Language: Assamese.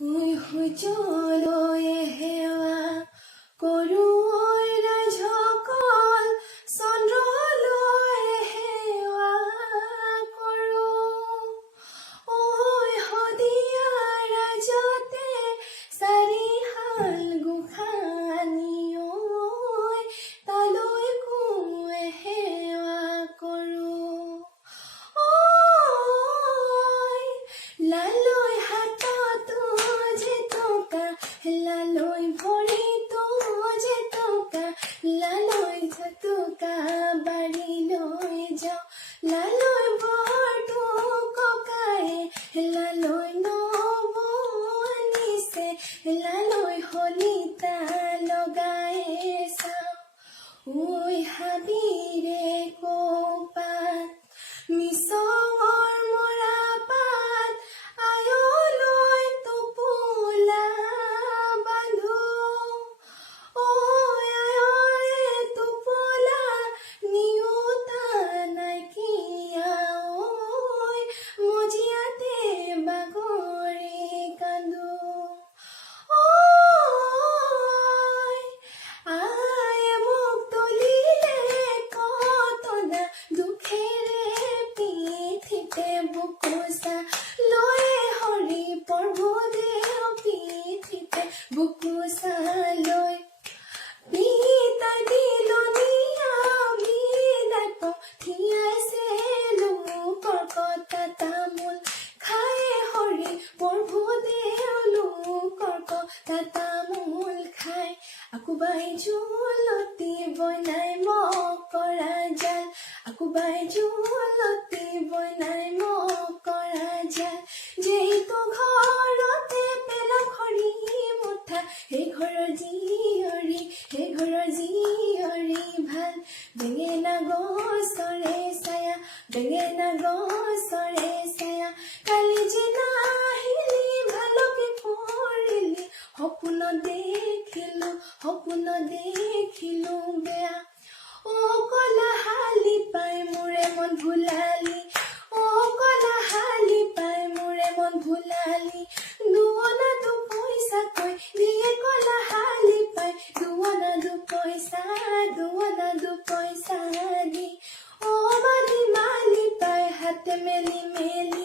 সূৰ্যলৈ সেৱা কৰোঁ ৰাজসকল, চন্দ্ৰলৈ সেৱা কৰোঁ। ঐ শদিয়া ৰাজতে চাৰিহাল গোসানী, ঐ তালৈ সেৱা কৰোঁ। ঐ লালৈ হাততো জেতুকা, লালৈ ভৰিতো জেতুকা, লালৈ জেতুকা বাৰীলৈ যাওঁ, লালৈ বৰটো ককায়ে, লালৈ নব আনিছে, লালৈ শলিতা লগাই চাওঁ। ঐ হাবিৰে কৌপাত, মিছঙৰ মৰা পাত, আয়লৈ টোপোলা বান্ধো। ঐ আয়ৰে টোপোলা নিওঁতা নাইকিয়া, ঐ মজিয়াতে বাগৰি কান্দো। ঐ আয়ে মোক তুলিলে কতনা দুখেৰে, পিঠিতে বুকুচা লৈ হৰি প্ৰভুদেৱ, পিঠিতে বুকুচা লৈ পিতা দিলনীয়া বিলাই পঠিয়াইছে, লোকৰ কটা তামোল খাই হৰি প্ৰভুদেৱ, লোকৰ কটা তামোল খাই। আকোবাই জুলতি বনাই মকৰা জাল, আকোবাই জুলতি বনাই মকৰা জাল, যিটো ঘৰতে পেলা খৰি মুঠা, সেই ঘৰৰ জীয়ৰী, সেই ঘৰৰ জীয়ৰী ভাল। বেঙেনা গছৰে ছায়া, বেঙেনা গছৰে ছায়া, কালি যে নাহিলি ভালকে কৰিলি, সপোন দেখিলো, সপোন দেখিলো বেয়া। ও কলা হালি পাই মোৰে মন ভুলালি, ও কলা হালি পাই মোৰে মন ভুলালি, দুঅনা দুপইচা কৈ দিয়ে কলা হালি পাই, দুঅনা দুপইচা, দুঅনা দুপইচা দি। ও বালি মালি পাই হাতে মেলি মেলি,